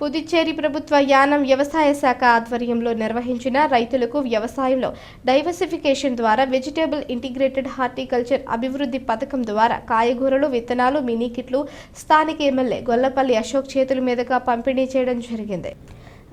పుదుచ్చేరి ప్రభుత్వ యానం వ్యవసాయ శాఖ ఆధ్వర్యంలో నిర్వహించిన రైతులకు వ్యవసాయంలో డైవర్సిఫికేషన్ ద్వారా వెజిటేబుల్ ఇంటిగ్రేటెడ్ హార్టికల్చర్ అభివృద్ధి పథకం ద్వారా కాయగూరలు విత్తనాలు మినీ కిట్లు స్థానిక ఎమ్మెల్యే గొల్లపల్లి అశోక్ చేతుల మీదుగా పంపిణీ చేయడం జరిగింది.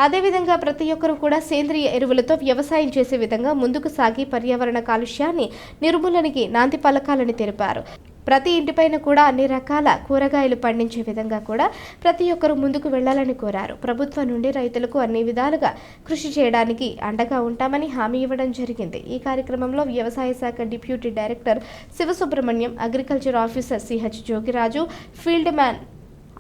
అదేవిధంగా ప్రతి ఒక్కరూ కూడా సేంద్రియ ఎరువులతో వ్యవసాయం చేసే విధంగా ముందుకు సాగి పర్యావరణ కాలుష్యాన్ని నిర్మూలనకి నాంది పలకాలని తెలిపారు. ప్రతి ఇంటిపైన కూడా అన్ని రకాల కూరగాయలు పండించే విధంగా కూడా ప్రతి ఒక్కరూ ముందుకు వెళ్ళాలని కోరారు. ప్రభుత్వం నుండి రైతులకు అన్ని విధాలుగా కృషి చేయడానికి అండగా ఉంటామని హామీ ఇవ్వడం జరిగింది. ఈ కార్యక్రమంలో వ్యవసాయ శాఖ deputy director Sivasubrahmanyam agriculture officer CH Jogiraju field man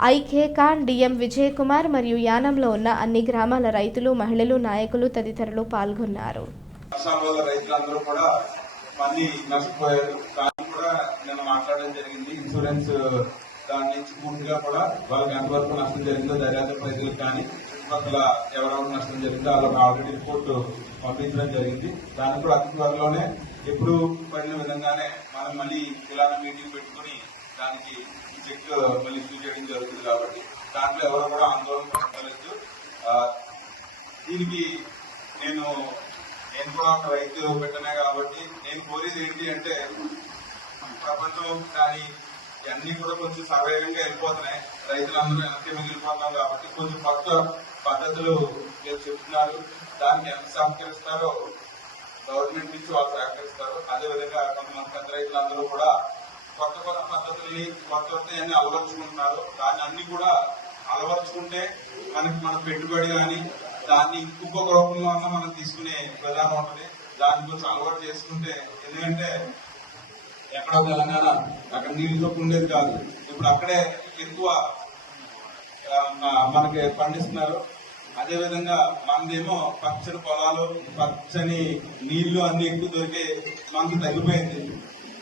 IK Khan DM Vijay Kumar మరియు యానంలో ఉన్న అన్ని గ్రామాల రైతులు మహిళలు నాయకులు తదితరులు పాల్గొన్నారు. నిన్న నేను మాట్లాడడం జరిగింది. ఇన్సూరెన్స్ దాని నుంచి పూర్తిగా కూడా వాళ్ళకి ఎంతవరకు నష్టం జరిగిందో దర్యాప్తు ప్రజలకు కానీ చుట్టుపక్కల ఎవరెవరు నష్టం జరిగిందో వాళ్ళకి ఆల్రెడీ రిపోర్ట్ పంపించడం జరిగింది. దాన్ని కూడా అతి త్వరలోనే ఎప్పుడు పడిన విధంగానే మనం మళ్ళీ ఇలాంటి మీటింగ్ పెట్టుకుని దానికి చెక్ మళ్ళీ ఇష్యూ చేయడం జరుగుతుంది కాబట్టి దాంట్లో ఎవరు కూడా ఆందోళన పడలేదు దీనికి నేను నేను కూడా ఒక రైతు పెట్టనే కాబట్టి నేను కోరేది ఏంటి అంటే ప్రభుత్వం కానీ ఇవన్నీ కూడా కొంచెం సవేగంగా వెళ్ళిపోతున్నాయి. రైతులందరూ వెనక్కి మిగిలిపోతున్నాం కాబట్టి కొంచెం కొత్త పద్ధతులు మీరు చెప్తున్నారు. దానికి ఎంత సహకరిస్తారో గవర్నమెంట్ నుంచి వాళ్ళు సహకరిస్తారు అదేవిధంగా కొంతమంది పెద్ద రైతులందరూ కూడా కొత్త కొత్త పద్ధతుల్ని కొత్త కొత్త అలవర్చుకుంటున్నారు. దాన్ని అన్ని కూడా అలవర్చుకుంటే మనకి మన పెట్టుబడి కానీ దాన్ని ఇంకొక రూపంలో మనం తీసుకునే విధానం ఉంటుంది. దాని గురించి అలవాటు చేసుకుంటే ఎందుకంటే ఎక్కడో తెలంగాణ అక్కడ నీళ్ళు ఉండేది కాదు. ఇప్పుడు అక్కడే ఎక్కువ మనకి పండిస్తున్నారు. అదేవిధంగా మనదేమో పచ్చని పొలాలు పచ్చని నీళ్ళు అన్ని ఎక్కువ దొరికే మనకు తగ్గిపోయింది.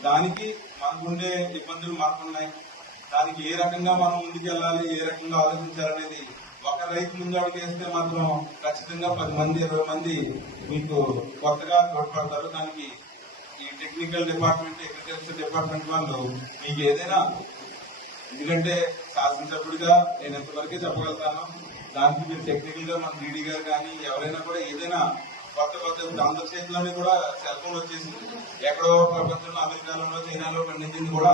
దానికి మనకుండే ఇబ్బందులు మనకున్నాయి దానికి ఏ రకంగా మనం ముందుకెళ్ళాలి ఏ రకంగా ఆలోచించాలనేది ఒక రైతు ముందు అడిగేస్తే మాత్రం ఖచ్చితంగా పది మంది ఇరవై మంది మీకు కొత్తగా తోడ్పడతారు. దానికి ఈ టెక్నికల్ డిపార్ట్మెంట్ అగ్రికల్చర్ డిపార్ట్మెంట్ వాళ్ళు మీకు ఏదైనా ఎందుకంటే శాసనసభ్యుడిగా నేను ఎంతవరకే చెప్పగలుగుతాను. దానికి మీరు టెక్నికల్గా మన డీడీ గారు కానీ ఎవరైనా కూడా ఏదైనా కొత్త కొత్త అందరి చేతిలోనే కూడా సెల్ ఫోన్ వచ్చేసింది. ఎక్కడో ప్రపంచంలో అమెరికాలోనో చైనాలో పండించింది కూడా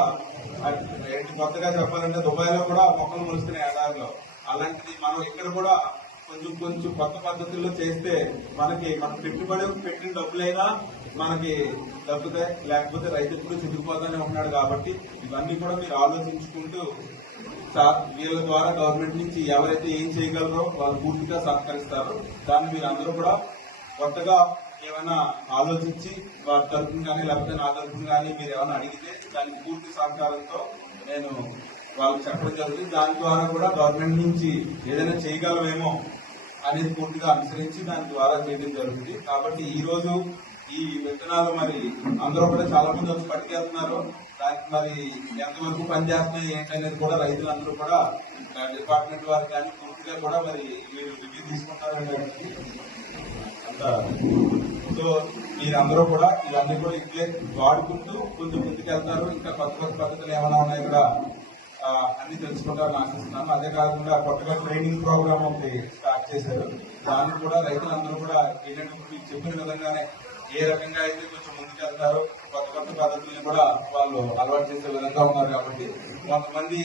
ఏంటి కొత్తగా చెప్పాలంటే దుబాయ్లో కూడా మొక్కలు మొలుస్తున్నాయి ఎడారిలో. అలాంటిది మనం ఇక్కడ కూడా కొంచెం కొంచెం కొత్త పద్ధతుల్లో చేస్తే మనకి మన పెట్టుబడి పెట్టిన డబ్బులైనా మనకి తగ్గుతాయి. లేకపోతే రైతు కూడా చితికిపోతానే ఉన్నాడు కాబట్టి ఇవన్నీ కూడా మీరు ఆలోచించుకుంటూ వీళ్ళ ద్వారా గవర్నమెంట్ నుంచి ఎవరైతే ఏం చేయగలరో వాళ్ళు పూర్తిగా సహకరిస్తారు. దాన్ని మీరు అందరూ కూడా కొత్తగా ఏమైనా ఆలోచించి వారి తరఫున కానీ లేకపోతే నా తరఫున కానీ మీరు ఏమైనా అడిగితే దానికి పూర్తి సహకారంతో నేను వాళ్ళు చెప్పడం జరుగుతుంది. దాని ద్వారా కూడా గవర్నమెంట్ నుంచి ఏదైనా చేయగలమేమో అనేది పూర్తిగా అనుసరించి దాని ద్వారా చేయడం జరుగుతుంది. కాబట్టి ఈ రోజు ఈ విత్తనాలు మరి అందరూ కూడా చాలా మంది వచ్చి పట్టుకెళ్తున్నారు. దానికి మరి ఎంతవరకు పనిచేస్తున్నాయి ఏంటనేది కూడా రైతులందరూ కూడా డిపార్ట్మెంట్ వారు కానీ పూర్తిగా కూడా మరి మీరు రివ్యూ తీసుకుంటారని సో మీరందరూ కూడా ఇవన్నీ కూడా ఇట్లే వాడుకుంటూ కొంచెం ముందుకెళ్తారు. ఇంకా కొత్త కొత్త పద్ధతులు ఏమైనా ఉన్నాయి కూడా అన్ని తెలుసుకుంటారని ఆశిస్తున్నాను. అదే కాకుండా కొత్తగా ట్రైనింగ్ ప్రోగ్రామ్ ఒకటి స్టార్ట్ చేశారు. దాన్ని కూడా రైతులందరూ కూడా ఏంటంటే మీకు చెప్పిన విధంగానే ఏ రకంగా అయితే కొంచెం ముందుకెళ్తారో కొత్త కొత్త పద్ధతుల్ని కూడా వాళ్ళు అలవాటు చేసే విధంగా ఉన్నారు కాబట్టి కొంతమంది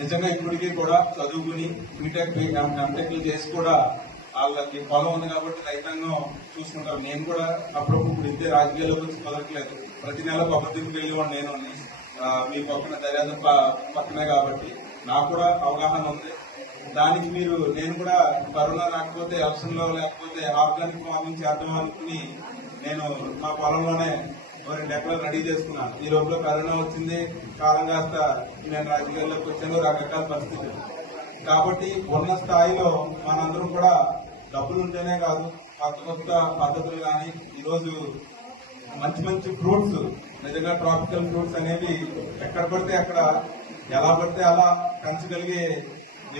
నిజంగా ఇప్పటికీ కూడా చదువుకుని బీటెక్ ఎంటెక్లు చేసి కూడా వాళ్ళకి పొలం ఉంది కాబట్టి రైతాంగం చూసుకుంటారు. నేను కూడా అప్పుడప్పుడు ఇప్పుడు ఇద్దరు రాజకీయాల్లో వచ్చి కుదరట్లేదు. ప్రతి నెల వెళ్ళి వెళ్ళేవాడు నేను. మీ పక్కన దర్యాప్తు పక్కనే కాబట్టి నాకు కూడా అవగాహన ఉంది. దానికి మీరు నేను కూడా కరోనా రాకపోతే ఎలక్షన్లో లేకపోతే ఆర్గానిక్ ఫార్మింగ్ చేద్దాం అనుకుని నేను మా పొలంలోనే రెండు ఎకరాలు రెడీ చేసుకున్నాను. ఈ లోపల కరోనా వచ్చింది కాలం కాస్త నేను రాజకీయాల్లోకి వచ్చాను రకరకాల పరిస్థితులు. కాబట్టి ఉన్న స్థాయిలో మనందరం కూడా డబ్బులు ఉంటేనే కాదు కొత్త కొత్త పద్ధతులు కానీ ఈరోజు మంచి మంచి ఫ్రూట్స్ నిజంగా ట్రాపికల్ ఫ్రూట్స్ అనేవి ఎక్కడ పడితే అక్కడ ఎలా పడితే అలా పెంచగలిగే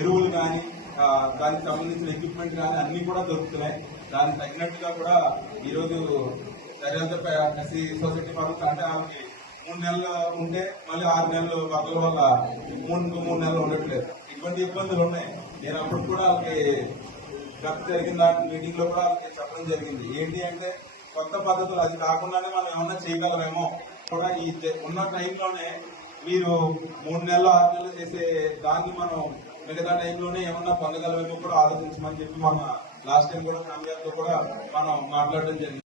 ఎరువులు కానీ దానికి సంబంధించిన ఎక్విప్మెంట్ కానీ అన్నీ కూడా దొరుకుతున్నాయి. దానికి తగినట్టుగా కూడా ఈరోజు దర్యాప్తు కసి సొసైటీ వాళ్ళకి అంటే వాళ్ళకి మూడు నెలలు ఉంటే మళ్ళీ ఆరు నెలలు బట్టల వల్ల మూడు మూడు నెలలు ఉండట్లేదు. ఇటువంటి ఇబ్బందులు ఉన్నాయి. నేను అప్పుడు కూడా వాళ్ళకి గత జరిగిన మీటింగ్లో కూడా వాళ్ళకి చెప్పడం జరిగింది. ఏంటి అంటే కొత్త పద్ధతులు అది కాకుండానే మనం ఏమన్నా చేయగలమేమో కూడా ఈ ఉన్న టైంలోనే మీరు మూడు నెలలు ఆరు నెలలు చేసే దాన్ని మనం మిగతా టైంలోనే ఏమన్నా పొందగలమేమో కూడా ఆలోచించమని చెప్పి మన లాస్ట్ టైం కూడా ఫ్యామిలీతో కూడా మనం మాట్లాడడం జరిగింది.